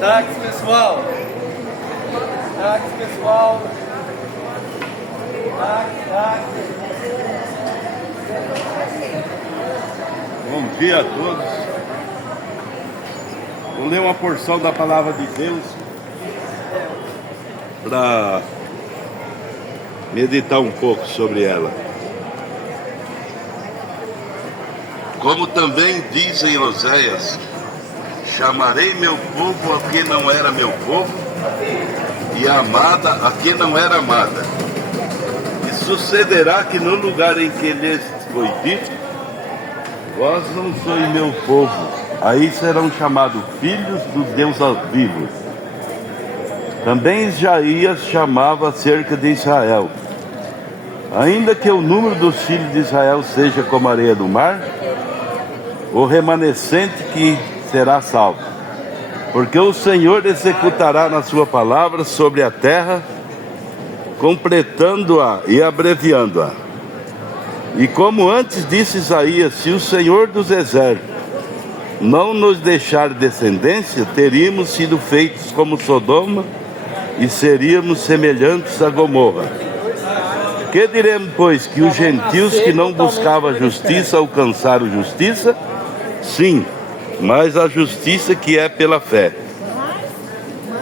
Táxi, pessoal. Táxi, pessoal. Táxi. Bom dia a todos. Vou ler uma porção da palavra de Deus para meditar um pouco sobre ela. Como também diz em Oséias: chamarei meu povo a quem não era meu povo, e a amada a quem não era amada. E sucederá que no lugar em que lhes foi dito: vós não sois meu povo, aí serão chamados filhos do Deus vivo. Também Isaías chamava acerca de Israel: ainda que o número dos filhos de Israel seja como a areia do mar, o remanescente que será salvo. Porque o Senhor executará na sua palavra sobre a terra, completando-a e abreviando-a. E como antes disse Isaías: se o Senhor dos exércitos não nos deixar descendência, teríamos sido feitos como Sodoma e seríamos semelhantes a Gomorra. Que diremos, pois, que os gentios que não buscavam a justiça alcançaram justiça? Sim, mas a justiça que é pela fé.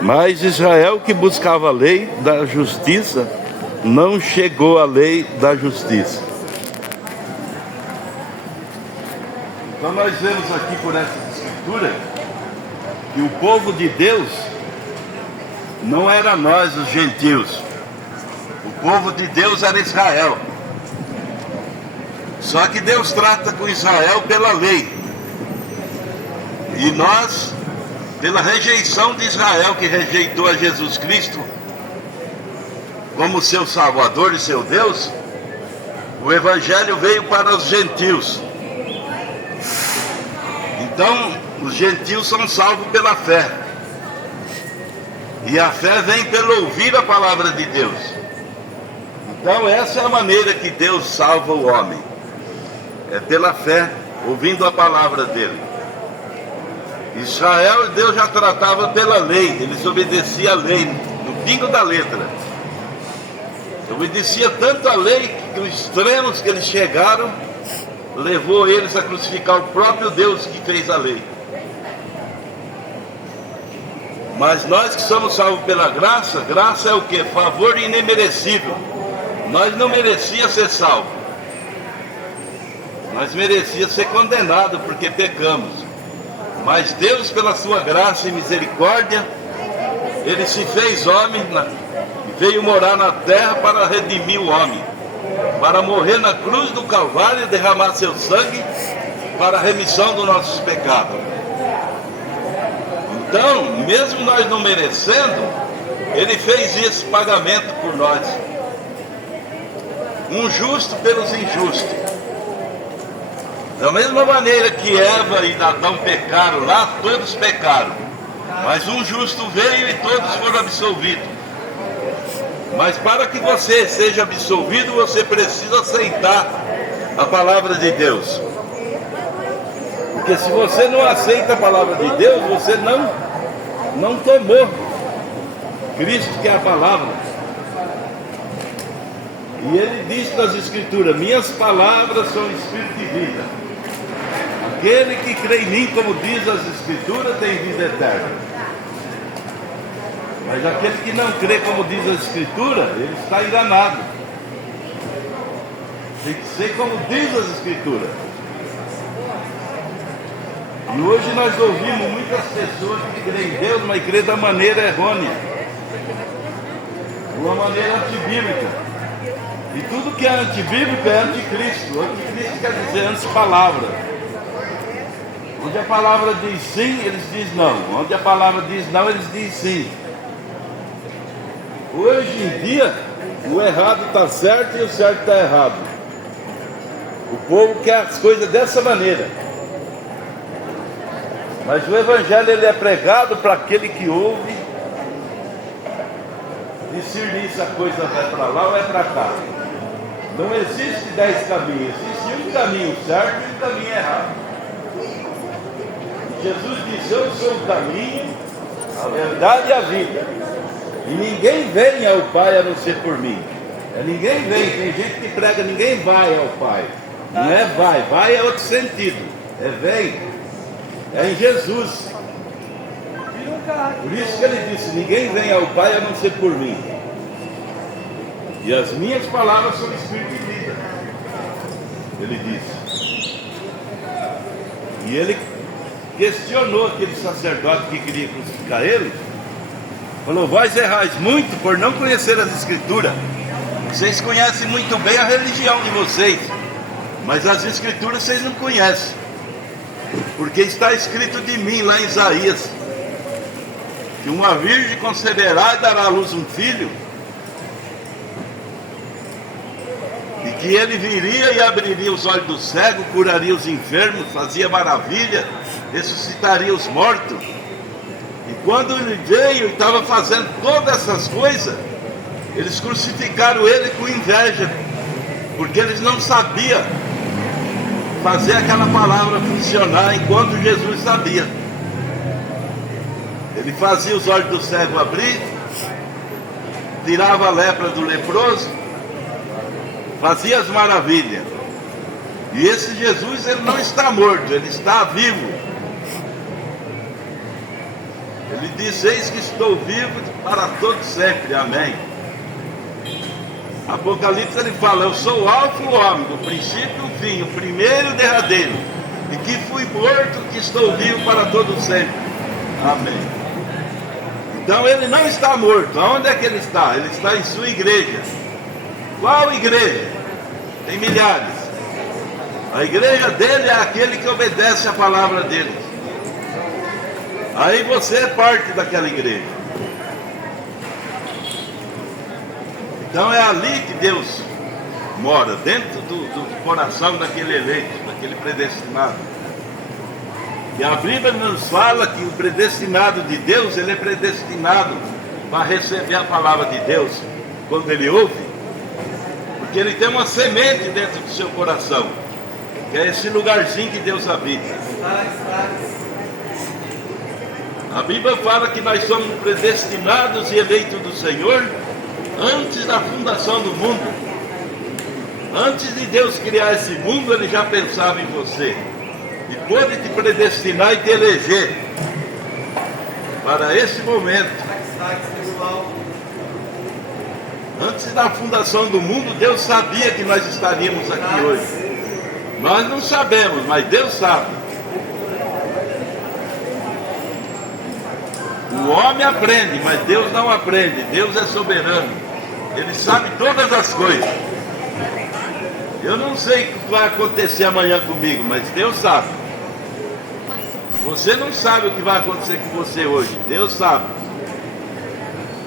Mas Israel, que buscava a lei da justiça, não chegou à lei da justiça. Então nós vemos aqui por essa escritura que o povo de Deus não era nós, os gentios. O povo de Deus era Israel. Só que Deus trata com Israel pela lei. E nós, pela rejeição de Israel, que rejeitou a Jesus Cristo como seu Salvador e seu Deus, o Evangelho veio para os gentios. Então, os gentios são salvos pela fé. E a fé vem pelo ouvir a palavra de Deus. Então, essa é a maneira que Deus salva o homem. É pela fé, ouvindo a palavra dele. Israel, Deus já tratava pela lei. Eles obedeciam a lei, no pingo da letra. Obedecia tanto a lei que os extremos que eles chegaram levou eles a crucificar o próprio Deus que fez a lei. Mas nós que somos salvos pela graça, graça é o que? Favor inemerecível. Nós não merecíamos ser salvos. Nós merecíamos ser condenados porque pecamos. Mas Deus, pela sua graça e misericórdia, Ele se fez homem e veio morar na terra para redimir o homem, para morrer na cruz do Calvário e derramar seu sangue para a remissão dos nossos pecados. Então, mesmo nós não merecendo, Ele fez esse pagamento por nós. Um justo pelos injustos. Da mesma maneira que Eva e Adão pecaram lá, todos pecaram. Mas um justo veio e todos foram absolvidos. Mas para que você seja absolvido, você precisa aceitar a palavra de Deus. Porque se você não aceita a palavra de Deus, você não tomou Cristo, que é a palavra. E Ele diz nas Escrituras: minhas palavras são espírito e vida. Aquele que crê em mim, como diz as Escrituras, tem vida eterna. Mas aquele que não crê, como diz a Escritura, ele está enganado. Tem que ser como diz as Escrituras. E hoje nós ouvimos muitas pessoas que creem em Deus, mas creem da maneira errônea, de uma maneira antibíblica. E tudo que é antibíblico é anticristo. Anticristo quer dizer anti-palavra. Onde a palavra diz sim, eles dizem não. Onde a palavra diz não, eles dizem sim. Hoje em dia, o errado está certo e o certo está errado. O povo quer as coisas dessa maneira. Mas o Evangelho, ele é pregado para aquele que ouve, discernir se a coisa vai para lá ou vai para cá. Não existe 10 caminhos, existe um caminho certo e um caminho errado. Jesus disse: eu sou o caminho, a verdade e a vida. E ninguém vem ao Pai a não ser por mim. Ninguém vem, tem gente que prega, ninguém vai ao Pai. Não é vai é outro sentido. É vem, é em Jesus. Por isso que ele disse, ninguém vem ao Pai a não ser por mim. E as minhas palavras são espírito e vida. Ele disse. E ele questionou aquele sacerdote que queria crucificar ele. Falou, vós errais muito por não conhecer as Escrituras. Vocês conhecem muito bem a religião de vocês, mas as Escrituras vocês não conhecem. Porque está escrito de mim lá em Isaías, que uma virgem conceberá e dará à luz um filho, e que ele viria e abriria os olhos do cego, curaria os enfermos, fazia maravilha, ressuscitaria os mortos. E quando ele veio e estava fazendo todas essas coisas, eles crucificaram ele com inveja, porque eles não sabiam fazer aquela palavra funcionar enquanto Jesus sabia. Ele fazia os olhos do cego abrir, tirava a lepra do leproso, fazia as maravilhas. E esse Jesus, ele não está morto, ele está vivo. Ele diz, eis que estou vivo para todo sempre, amém. Apocalipse ele fala, eu sou o alfa e o ômega, o princípio e o fim, o primeiro e o derradeiro, e que fui morto, que estou vivo para todo sempre, amém. Então ele não está morto. Aonde é que ele está? Ele está em sua igreja. Qual igreja? Tem milhares. A igreja dele é aquele que obedece a palavra dele. Aí você é parte daquela igreja. Então é ali que Deus mora, dentro do coração daquele eleito, daquele predestinado. E a Bíblia nos fala que o predestinado de Deus, ele é predestinado para receber a palavra de Deus quando ele ouve, porque ele tem uma semente dentro do seu coração, que é esse lugarzinho que Deus habita. A Bíblia fala que nós somos predestinados e eleitos do Senhor antes da fundação do mundo. Antes de Deus criar esse mundo, ele já pensava em você e pôde te predestinar e te eleger para esse momento. Antes da fundação do mundo, Deus sabia que nós estaríamos aqui hoje. Nós não sabemos, mas Deus sabe. O homem aprende, mas Deus não aprende. Deus é soberano. Ele sabe todas as coisas. Eu não sei o que vai acontecer amanhã comigo, mas Deus sabe. Você não sabe o que vai acontecer com você hoje. Deus sabe.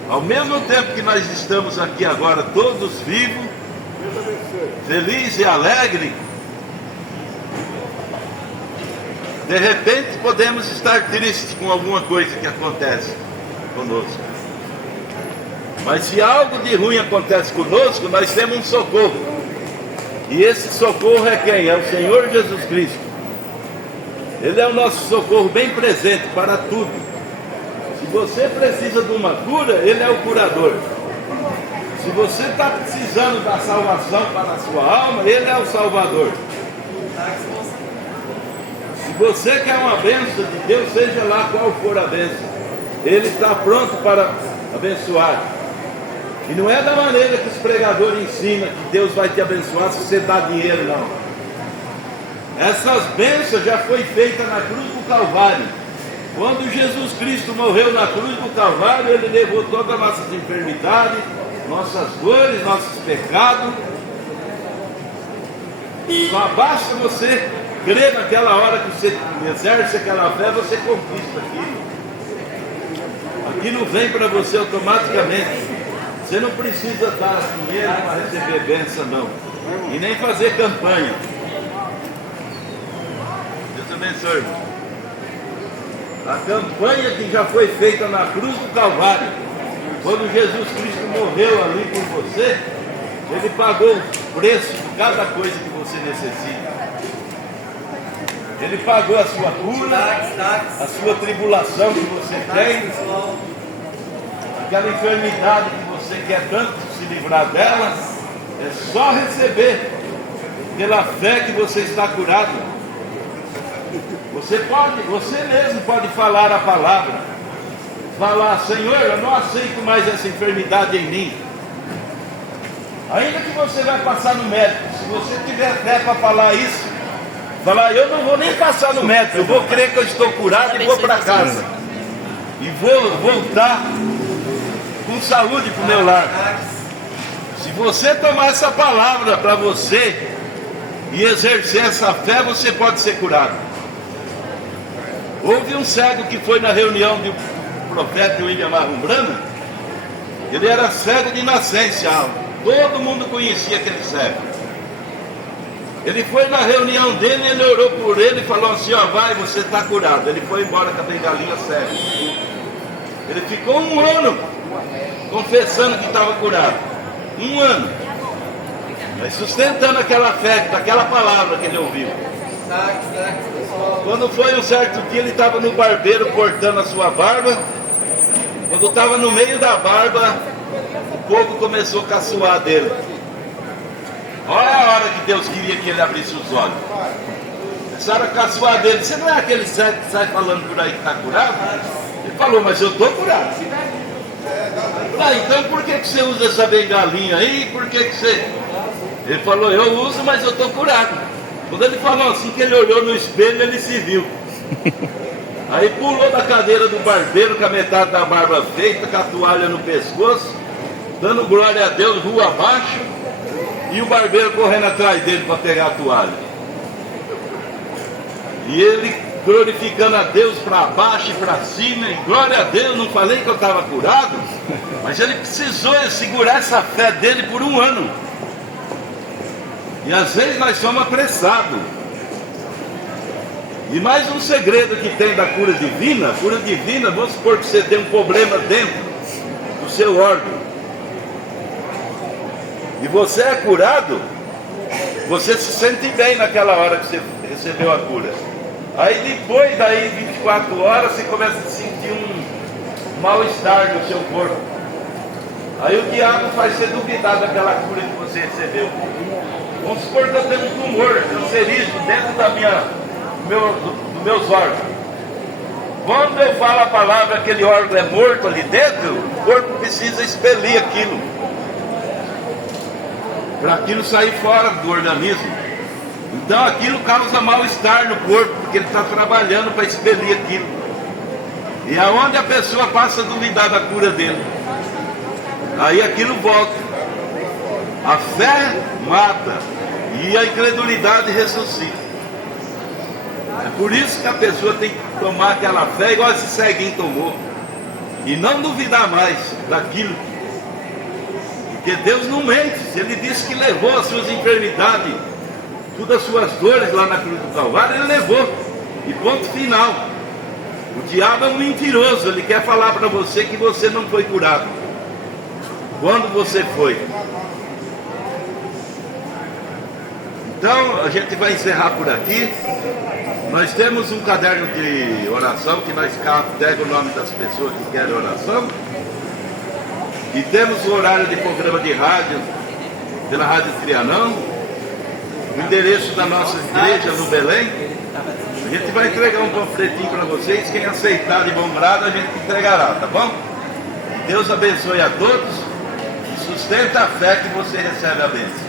Ao mesmo tempo que nós estamos aqui agora, todos vivos, felizes e alegres, de repente podemos estar tristes com alguma coisa que acontece conosco. Mas se algo de ruim acontece conosco, nós temos um socorro. E esse socorro é quem? É o Senhor Jesus Cristo. Ele é o nosso socorro bem presente para tudo. Se você precisa de uma cura, Ele é o curador. Se você está precisando da salvação para a sua alma, Ele é o Salvador. Se você quer uma bênção de Deus, seja lá qual for a bênção, Ele está pronto para abençoar. E não é da maneira que os pregadores ensinam que Deus vai te abençoar se você dá dinheiro, não. Essas bênçãos já foi feita na cruz do Calvário. Quando Jesus Cristo morreu na cruz do Calvário, Ele levou todas as nossas enfermidades, nossas dores, nossos pecados. Só basta você crer naquela hora que você exerce aquela fé, você conquista aquilo. Aquilo vem para você automaticamente. Você não precisa dar dinheiro para receber bênção, não. E nem fazer campanha. Deus abençoe, irmão. A campanha que já foi feita na cruz do Calvário, quando Jesus Cristo morreu ali por você, Ele pagou o preço de cada coisa que você necessita. Ele pagou a sua cura, a sua tribulação que você tem, aquela enfermidade que você quer tanto se livrar dela. É só receber, pela fé que você está curado. Você mesmo pode falar a palavra, falar: Senhor, eu não aceito mais essa enfermidade em mim. Ainda que você vai passar no médico, se você tiver fé para falar isso, falar: eu não vou nem passar no médico, eu vou crer que eu estou curado e vou para casa, e vou voltar com saúde para o meu lar. Se você tomar essa palavra para você e exercer essa fé, você pode ser curado. Houve um cego que foi na reunião do profeta William Marlon Branham. Ele era cego de nascença, todo mundo conhecia aquele cego. Ele foi na reunião dele, ele orou por ele e falou assim: ó, vai, você está curado. Ele foi embora com a bengalinha cego. Ele ficou 1 ano confessando que estava curado. 1 ano, mas sustentando aquela fé, daquela palavra que ele ouviu. Quando foi um certo dia, ele estava no barbeiro cortando a sua barba. Quando estava no meio da barba, o povo começou a caçoar dele. Olha a hora que Deus queria que ele abrisse os olhos. Começaram a caçoar dele: você não é aquele cego que sai falando por aí que está curado? Ele falou: mas eu estou curado. Então por que você usa essa bengalinha aí? Por que você... Ele falou: eu uso, mas eu estou curado. Quando ele falou assim, que ele olhou no espelho, ele se viu. Aí pulou da cadeira do barbeiro com a metade da barba feita, com a toalha no pescoço, dando glória a Deus, rua abaixo, e o barbeiro correndo atrás dele para pegar a toalha. E ele glorificando a Deus para baixo e para cima, e glória a Deus, não falei que eu estava curado, mas ele precisou segurar essa fé dele por 1 ano. E às vezes nós somos apressados. E mais um segredo que tem da cura divina: vamos supor que você tem um problema dentro do seu órgão, e você é curado, você se sente bem naquela hora que você recebeu a cura. Aí depois daí 24 horas você começa a sentir um mal-estar no seu corpo. Aí o diabo faz você duvidar daquela cura que você recebeu. Vamos supor que eu tenho um tumor cancerígeno dentro dos meus órgãos. Quando eu falo a palavra, aquele órgão é morto ali dentro, o corpo precisa expelir aquilo, para aquilo sair fora do organismo. Então aquilo causa mal-estar no corpo, porque ele está trabalhando para expelir aquilo. E aonde a pessoa passa a duvidar da cura dele, aí aquilo volta. A fé mata e a incredulidade ressuscita. É por isso que a pessoa tem que tomar aquela fé igual esse ceguinho tomou, e não duvidar mais daquilo. Porque Deus não mente. Se Ele disse que levou as suas enfermidades, todas as suas dores lá na cruz do Calvário, Ele levou, e ponto final. O diabo é um mentiroso. Ele quer falar para você que você não foi curado, quando você foi. Então a gente vai encerrar por aqui. Nós temos um caderno de oração que nós pegamos o nome das pessoas que querem oração, e temos o horário de programa de rádio pela Rádio Trianão, o endereço da nossa igreja no Belém. A gente vai entregar um panfletinho para vocês. Quem aceitar de bom grado, a gente entregará, tá bom? Deus abençoe a todos e sustenta a fé que você recebe a bênção.